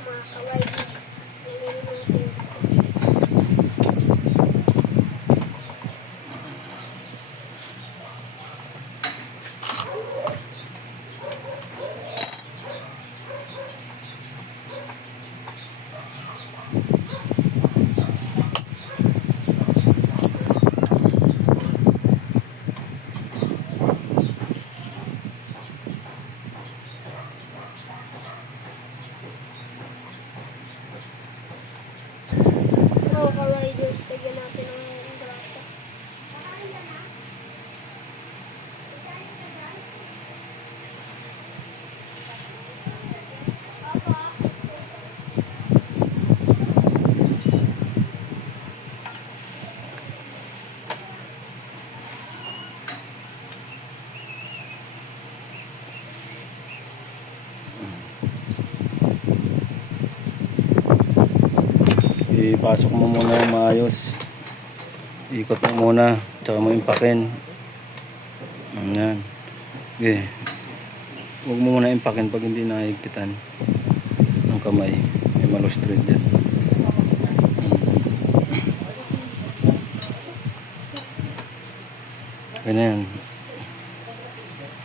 mga kaway. Mga ka-riders, lagyan natin ng grasa. Ipasok mo muna yung maayos, ikot mo muna, tsaka mo impakin. Ayan. Okay. Huwag mo muna impakin pag hindi nakikita ng kamay, may malustrid yan. Ganyan,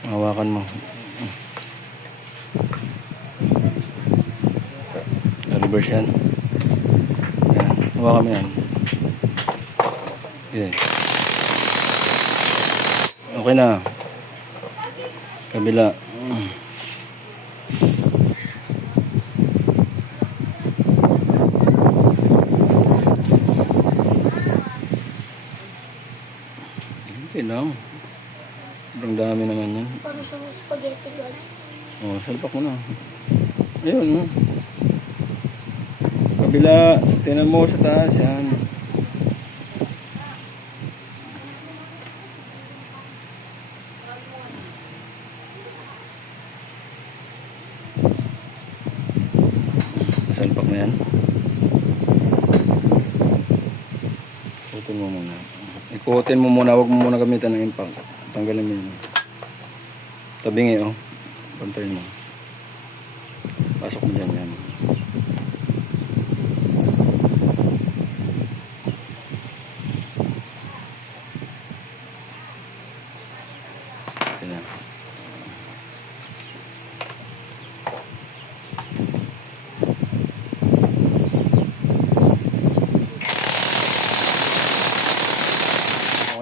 hawakan mo. Reverse yan. Hawakan mo yan. Okay. Okay na. Kabila. Okay lang. Sobrang dami naman yan. Para siyang spaghetti, guys. Oh, salpak mo na. Ayun. Kabila, tinan mo sa taas yan. Salpak na yan. Ikutin mo muna. Ikutin mo muna, huwag mo muna gamitan ng impact. Tanggalin mo yun. Tabingi, oh. Pantayin mo. Pasok mo dyan yan.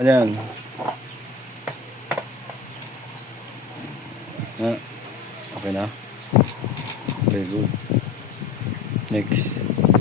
Ayan. Okay na? Okay, good. Next.